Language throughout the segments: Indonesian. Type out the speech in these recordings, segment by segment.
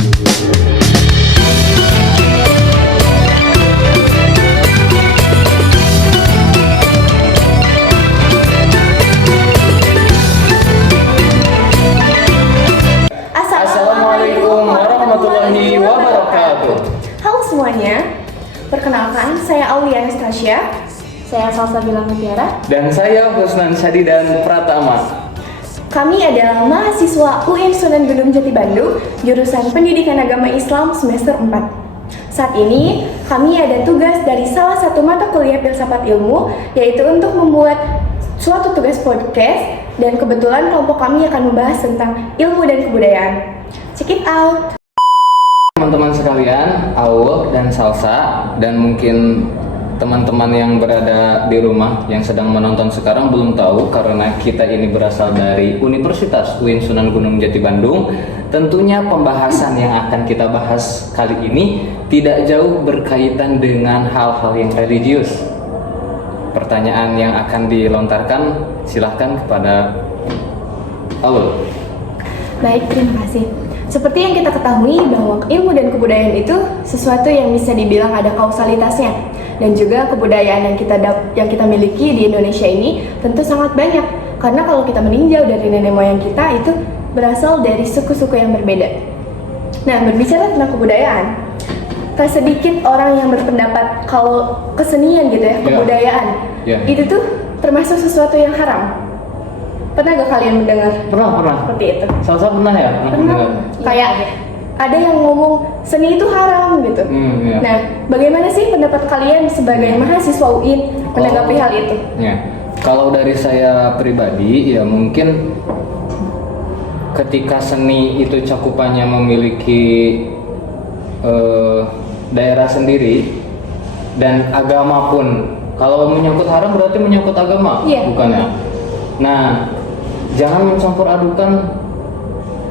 Assalamualaikum warahmatullahi wabarakatuh. Halo semuanya, perkenalkan saya Aulia Anastasia. Saya Salsabila Mutiara. Dan saya Husnan Syadidan Pratama. Kami adalah mahasiswa UIN Sunan Gunung Jati Bandung, jurusan Pendidikan Agama Islam semester 4. Saat ini, kami ada tugas dari salah satu mata kuliah filsafat ilmu, yaitu untuk membuat suatu tugas podcast, dan kebetulan kelompok kami akan membahas tentang ilmu dan kebudayaan. Check it out! Teman-teman sekalian, Aul dan Salsa, dan mungkin teman-teman yang berada di rumah yang sedang menonton sekarang belum tahu karena kita ini berasal dari Universitas UIN Sunan Gunung Jati Bandung. Tentunya pembahasan yang akan kita bahas kali ini tidak jauh berkaitan dengan hal-hal yang religius. Pertanyaan yang akan dilontarkan silahkan kepada Aul. Baik, terima kasih. Seperti yang kita ketahui bahwa ilmu dan kebudayaan itu sesuatu yang bisa dibilang ada kausalitasnya. Dan juga kebudayaan yang kita miliki di Indonesia ini tentu sangat banyak. Karena kalau kita meninjau dari nenek moyang kita itu berasal dari suku-suku yang berbeda. Nah, berbicara tentang kebudayaan, tak sedikit orang yang berpendapat kalau kesenian gitu ya, kebudayaan, itu tuh termasuk sesuatu yang haram. Pernah gak kalian mendengar? Pernah. Seperti itu. Salsa pernah ya? Pernah. Kayak ada yang ngomong seni itu haram gitu. Nah, bagaimana sih pendapat kalian sebagai mahasiswa UIN menanggapi hal itu? Ya. Kalau dari saya pribadi, ya mungkin ketika seni itu cakupannya memiliki daerah sendiri dan agama pun, kalau menyangkut haram berarti menyangkut agama, bukan ya? Nah, jangan mencampur adukan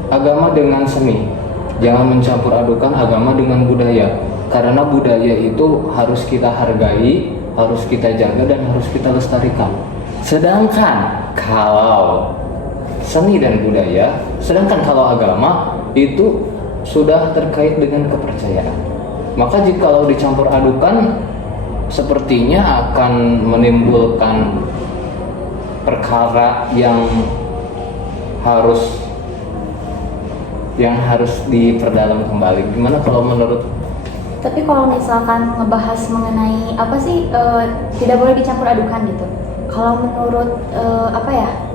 agama dengan seni. Jangan mencampur adukan agama dengan budaya. Karena budaya itu harus kita hargai, harus kita jaga, dan harus kita lestarikan. Sedangkan kalau seni dan budaya, sedangkan kalau agama itu sudah terkait dengan kepercayaan. Maka jikalau dicampur adukan, sepertinya akan menimbulkan perkara yang harus diperdalam kembali. Gimana kalau menurut? Tapi kalau misalkan ngebahas mengenai apa sih tidak boleh dicampur adukan gitu. Kalau menurut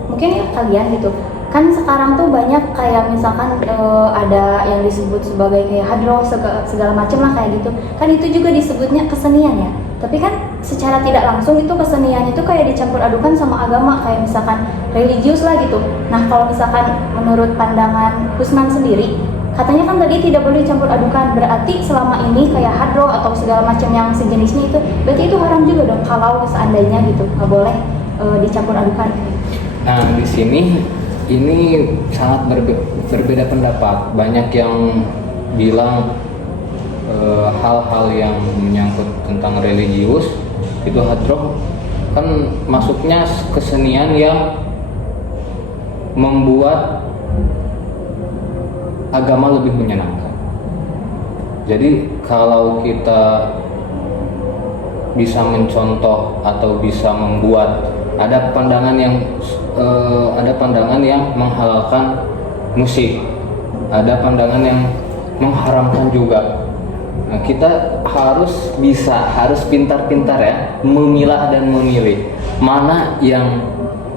mungkin ya kalian gitu. Kan sekarang tuh banyak kayak misalkan ada yang disebut sebagai kayak hadroh segala macam lah kayak gitu. Kan itu juga disebutnya kesenian ya. Tapi kan secara tidak langsung itu kesenian itu kayak dicampur adukan sama agama, kayak misalkan religius lah gitu. Nah, kalau misalkan menurut pandangan Husnan sendiri, katanya kan tadi tidak boleh dicampur adukan, berarti selama ini kayak hadroh atau segala macam yang sejenisnya itu berarti itu haram juga dong kalau seandainya gitu nggak boleh dicampur adukan. Nah, di sini ini sangat berbeda pendapat. Banyak yang bilang hal-hal yang menyangkut tentang religius itu hadroh kan masuknya kesenian yang membuat agama lebih menyenangkan. Jadi kalau kita bisa mencontoh atau bisa membuat, ada pandangan yang menghalalkan musik, ada pandangan yang mengharamkan juga. Nah, kita harus pintar-pintar ya memilah dan memilih mana yang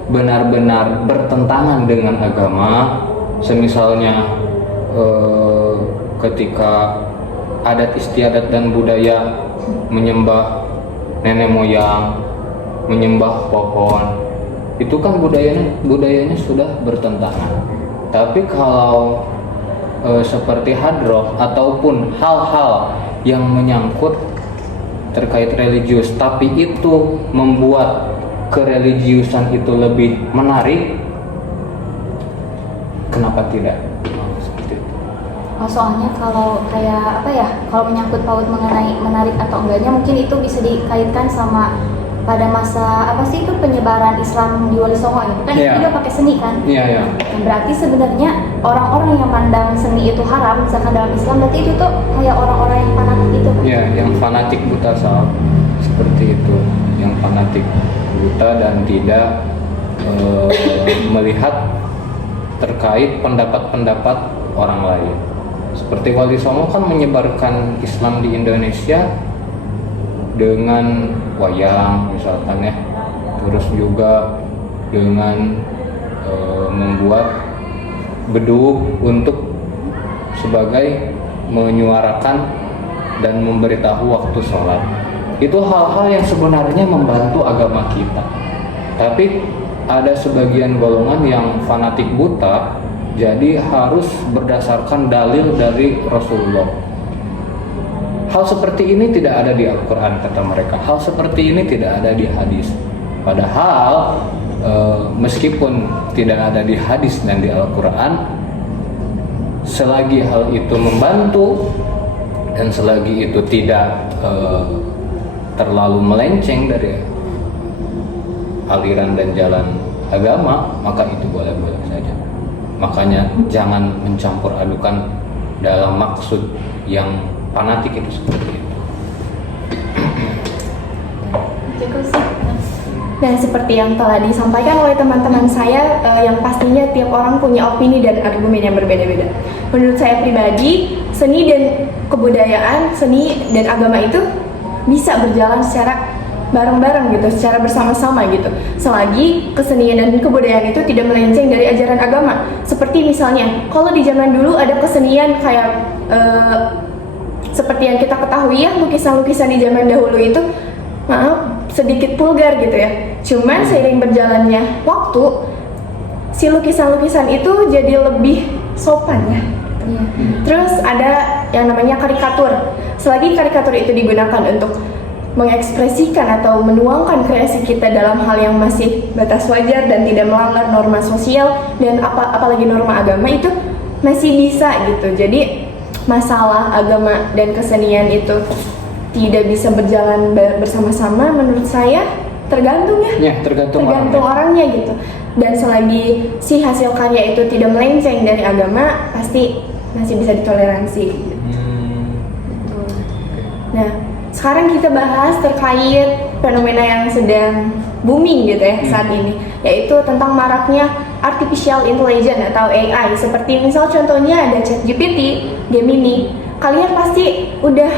benar-benar bertentangan dengan agama. Semisalnya ketika adat istiadat dan budaya menyembah nenek moyang, menyembah pohon, itu kan budayanya sudah bertentangan. Tapi kalau seperti hadroh ataupun hal-hal yang menyangkut terkait religius, tapi itu membuat kereligiusan itu lebih menarik, kenapa tidak? Seperti itu. Soalnya kalau kayak kalau menyangkut paut mengenai menarik atau enggaknya, mungkin itu bisa dikaitkan sama pada masa itu penyebaran Islam di Wali Songo ya, kan itu juga pakai seni kan? Iya. Berarti sebenarnya orang-orang yang pandang seni itu haram misalkan dalam Islam, berarti itu tuh kayak orang-orang yang fanatik gitu kan? Ya, yang fanatik buta seperti itu, yang fanatik buta dan tidak melihat terkait pendapat-pendapat orang lain. Seperti Wali Songo kan menyebarkan Islam di Indonesia dengan wayang misalkan ya, terus juga dengan membuat beduk untuk sebagai menyuarakan dan memberitahu waktu sholat. Itu hal-hal yang sebenarnya membantu agama kita. Tapi ada sebagian golongan yang fanatik buta, jadi harus berdasarkan dalil dari Rasulullah. Hal seperti ini tidak ada di Al-Quran kata mereka. Hal seperti ini tidak ada di hadis. Padahal meskipun tidak ada di hadis dan di Al-Quran, selagi hal itu membantu dan selagi itu tidak terlalu melenceng dari aliran dan jalan agama, maka itu boleh-boleh saja. Makanya jangan mencampur adukan dalam maksud yang fanatik itu seperti itu. Dan seperti yang telah disampaikan oleh teman-teman saya, yang pastinya tiap orang punya opini dan argumen yang berbeda-beda. Menurut saya pribadi, seni dan kebudayaan, seni dan agama itu bisa berjalan secara bareng-bareng gitu, secara bersama-sama gitu. Selagi kesenian dan kebudayaan itu tidak melenceng dari ajaran agama. Seperti misalnya, kalau di zaman dulu ada kesenian kayak seperti yang kita ketahui ya, lukisan-lukisan di zaman dahulu itu sedikit vulgar gitu ya. Cuman seiring berjalannya waktu, si lukisan-lukisan itu jadi lebih sopan ya. Terus ada yang namanya karikatur. Selagi karikatur itu digunakan untuk mengekspresikan atau menuangkan kreasi kita dalam hal yang masih batas wajar dan tidak melanggar norma sosial dan apalagi norma agama, itu masih bisa gitu. Jadi masalah agama dan kesenian itu tidak bisa berjalan bersama-sama, menurut saya tergantung ya, tergantung orangnya gitu. Dan selagi si hasil karya itu tidak melenceng dari agama, pasti masih bisa ditoleransi gitu. Nah, sekarang kita bahas terkait fenomena yang sedang booming gitu ya saat ini, yaitu tentang maraknya artificial intelligence atau AI. Seperti misal contohnya ada ChatGPT, Gemini. Kalian pasti udah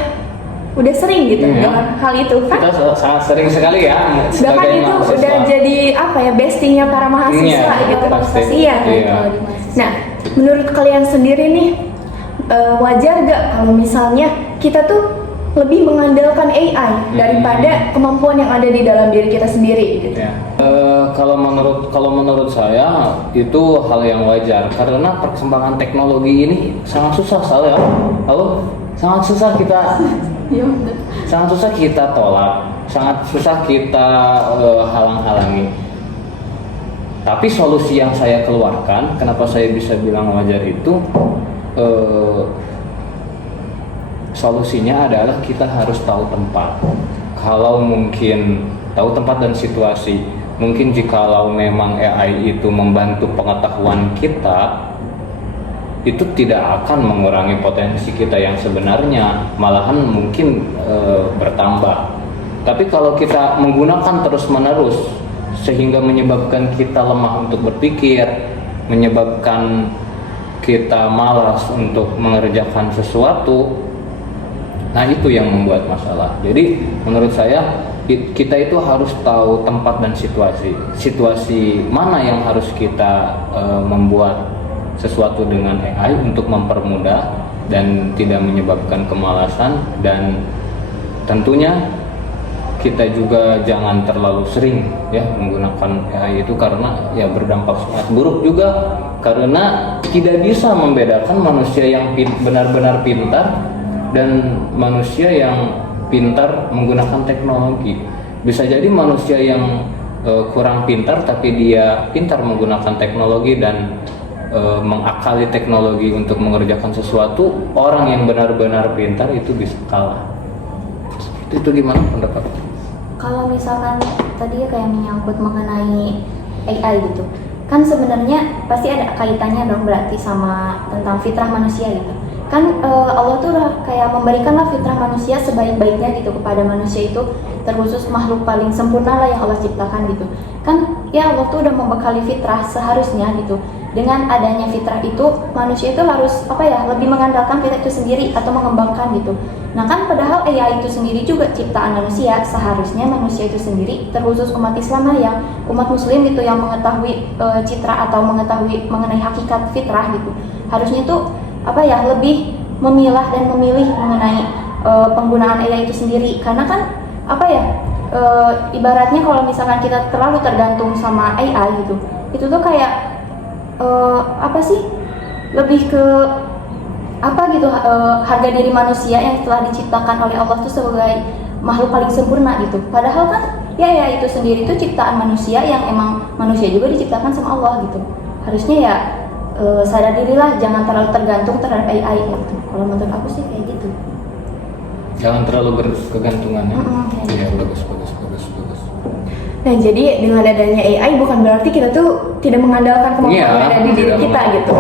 sering gitu dengan hal itu kan? Kita sangat sering sekali ya. Bahkan itu mahasiswa udah jadi apa ya, bestinya para mahasiswa gitu. Iya. Nah, menurut kalian sendiri nih, wajar gak kalau misalnya kita tuh lebih mengandalkan AI daripada kemampuan yang ada di dalam diri kita sendiri gitu? Kalau menurut saya itu hal yang wajar karena perkembangan teknologi ini sangat susah sangat susah kita tolak, sangat susah kita halang-halangi. Tapi solusi yang saya keluarkan, kenapa saya bisa bilang wajar itu, solusinya adalah kita harus tahu tempat. Kalau mungkin tahu tempat dan situasi, mungkin jikalau memang AI itu membantu pengetahuan kita, itu tidak akan mengurangi potensi kita yang sebenarnya, malahan mungkin bertambah. Tapi kalau kita menggunakan terus-menerus sehingga menyebabkan kita lemah untuk berpikir, menyebabkan kita malas untuk mengerjakan sesuatu, nah itu yang membuat masalah. Jadi menurut saya kita itu harus tahu tempat dan situasi mana yang harus kita membuat sesuatu dengan AI untuk mempermudah dan tidak menyebabkan kemalasan. Dan tentunya kita juga jangan terlalu sering ya menggunakan AI itu, karena ya berdampak sangat buruk juga, karena tidak bisa membedakan manusia yang benar-benar pintar dan manusia yang pintar menggunakan teknologi. Bisa jadi manusia yang kurang pintar tapi dia pintar menggunakan teknologi dan mengakali teknologi untuk mengerjakan sesuatu, orang yang benar-benar pintar itu bisa kalah. Itu gimana pendapat? Kalau misalkan tadi kayak menyangkut mengenai AI gitu, kan sebenarnya pasti ada kaitannya dong berarti sama tentang fitrah manusia gitu. Kan Allah tuh udah kayak memberikanlah fitrah manusia sebaik-baiknya gitu kepada manusia itu, terkhusus makhluk paling sempurna lah yang Allah ciptakan gitu. Kan ya Allah tuh udah membekali fitrah seharusnya gitu. Dengan adanya fitrah itu manusia itu harus lebih mengandalkan fitrah itu sendiri atau mengembangkan gitu. Nah kan padahal AI itu sendiri juga ciptaan manusia, seharusnya manusia itu sendiri terkhusus umat Islam lah yang umat muslim gitu yang mengetahui citra atau mengetahui mengenai hakikat fitrah gitu. Harusnya tuh lebih memilah dan memilih mengenai penggunaan AI itu sendiri, karena kan ibaratnya kalau misalkan kita terlalu tergantung sama AI gitu, itu tuh kayak lebih ke harga diri manusia yang telah diciptakan oleh Allah tuh sebagai makhluk paling sempurna gitu. Padahal kan ya itu sendiri tuh ciptaan manusia yang emang manusia juga diciptakan sama Allah gitu. Harusnya ya sadar dirilah, jangan terlalu tergantung terhadap AI gitu. Kalau menurut aku sih kayak gitu. Jangan terlalu berkegantungan ya. Iya, Gitu. bagus. Nah, jadi dengan adanya AI bukan berarti kita tuh tidak mengandalkan kemampuan yang ada di diri kita gitu.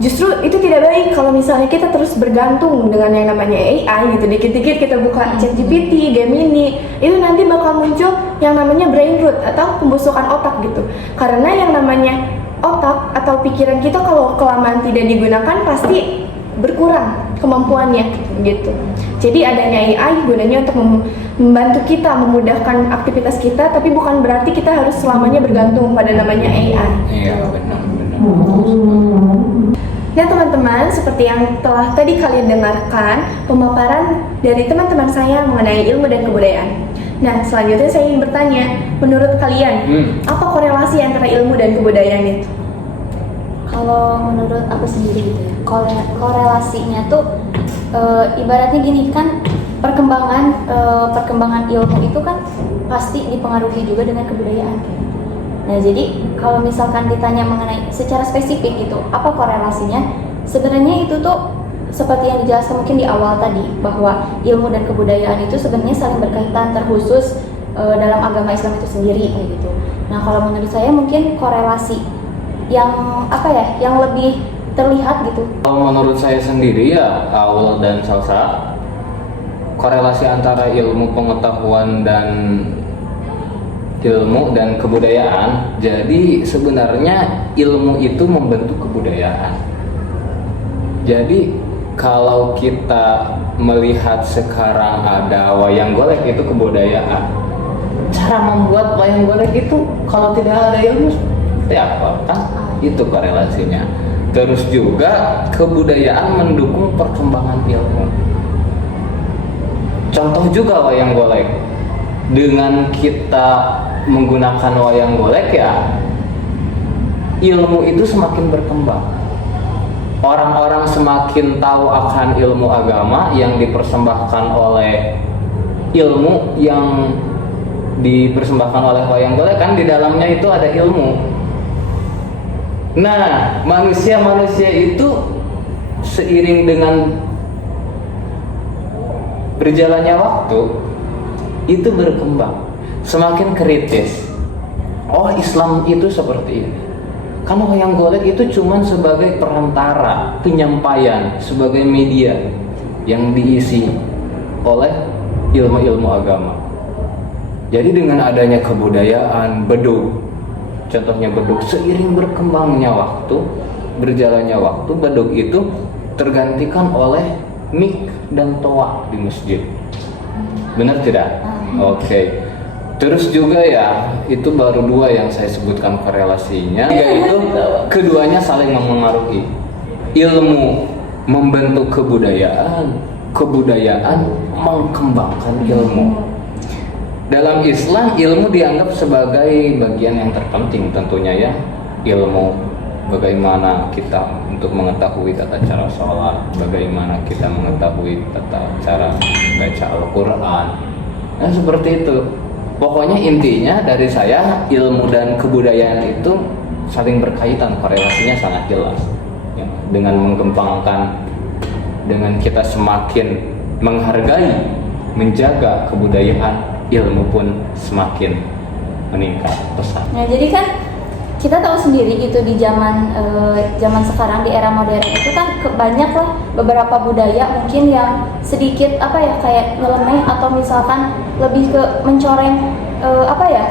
Justru itu tidak baik kalau misalnya kita terus bergantung dengan yang namanya AI gitu. Dikit-dikit kita buka ChatGPT, Gemini, itu nanti bakal muncul yang namanya brain rot atau pembusukan otak gitu. Karena yang namanya otak atau pikiran kita kalau kelamaan tidak digunakan pasti berkurang kemampuannya gitu. Jadi adanya AI gunanya untuk membantu kita memudahkan aktivitas kita, tapi bukan berarti kita harus selamanya bergantung pada namanya AI. Iya, benar. Nah teman-teman, seperti yang telah tadi kalian dengarkan pemaparan dari teman-teman saya mengenai ilmu dan kebudayaan. Nah selanjutnya saya ingin bertanya, menurut kalian apa korelasi antara ilmu dan kebudayaan itu? Kalau menurut aku sendiri gitu ya, korelasinya tuh ibaratnya gini kan, perkembangan ilmu itu kan pasti dipengaruhi juga dengan kebudayaan. Nah jadi kalau misalkan ditanya mengenai secara spesifik gitu, apa korelasinya? Sebenarnya itu tuh seperti yang dijelaskan mungkin di awal tadi, bahwa ilmu dan kebudayaan itu sebenarnya saling berkaitan, terkhusus dalam agama Islam itu sendiri kayak gitu. Nah kalau menurut saya mungkin korelasi yang yang lebih terlihat gitu. Kalau menurut saya sendiri ya, Aul dan Salsa, korelasi antara ilmu pengetahuan dan ilmu dan kebudayaan. Jadi sebenarnya ilmu itu membentuk kebudayaan. Jadi kalau kita melihat sekarang ada wayang golek, itu kebudayaan. Cara membuat wayang golek itu kalau tidak ada ilmu seperti apa kan? Itu korelasinya. Terus juga kebudayaan mendukung perkembangan ilmu. Contoh juga wayang golek. Dengan kita menggunakan wayang golek ya, ilmu itu semakin berkembang. Orang-orang semakin tahu akan ilmu agama yang dipersembahkan oleh ilmu yang dipersembahkan oleh wayang golek, kan di dalamnya itu ada ilmu. Nah, manusia itu seiring dengan berjalannya waktu itu berkembang, semakin kritis. Oh, Islam itu seperti ini. Kan wayang golek itu cuma sebagai perantara penyampaian, sebagai media yang diisi oleh ilmu-ilmu agama. Jadi dengan adanya kebudayaan, bedug, contohnya bedug, seiring berkembangnya waktu, berjalannya waktu, bedug itu tergantikan oleh mik dan toa di masjid. Benar tidak? Oke. Terus juga ya, itu baru dua yang saya sebutkan korelasinya. Yaitu keduanya saling memengaruhi. Ilmu membentuk kebudayaan, kebudayaan mengembangkan ilmu. Dalam Islam, ilmu dianggap sebagai bagian yang terpenting tentunya ya. Ilmu bagaimana kita untuk mengetahui tata cara sholat, bagaimana kita mengetahui tata cara baca Al-Quran. Nah seperti itu. Pokoknya intinya dari saya, ilmu dan kebudayaan itu saling berkaitan, korelasinya sangat jelas ya. Dengan mengembangkan, dengan kita semakin menghargai, menjaga kebudayaan, ilmu pun semakin meningkat pesat. Nah jadi kan kita tahu sendiri gitu di zaman sekarang di era modern itu kan banyak lah beberapa budaya mungkin yang sedikit apa ya kayak nyeleneh atau misalkan lebih ke mencoreng apa ya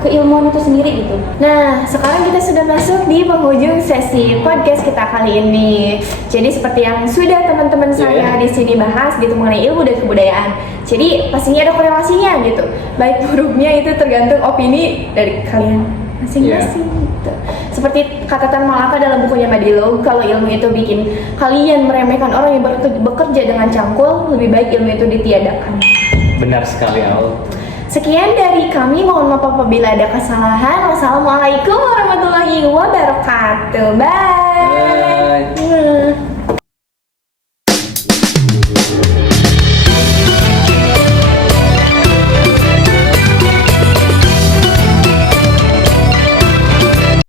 keilmuan itu sendiri gitu. Nah, sekarang kita sudah masuk di penghujung sesi podcast kita kali ini. Jadi seperti yang sudah teman-teman saya di sini bahas gitu mengenai ilmu dan kebudayaan. Jadi pastinya ada korelasinya gitu. Baik buruknya itu tergantung opini dari kalian masing-masing. Gitu. Seperti kata Tan Malaka dalam bukunya Madilog, kalau ilmu itu bikin kalian meremehkan orang yang bekerja dengan cangkul, lebih baik ilmu itu ditiadakan. Benar sekali, Al. Sekian dari kami, mohon maaf apabila ada kesalahan. Wassalamualaikum warahmatullahi wabarakatuh. Bye.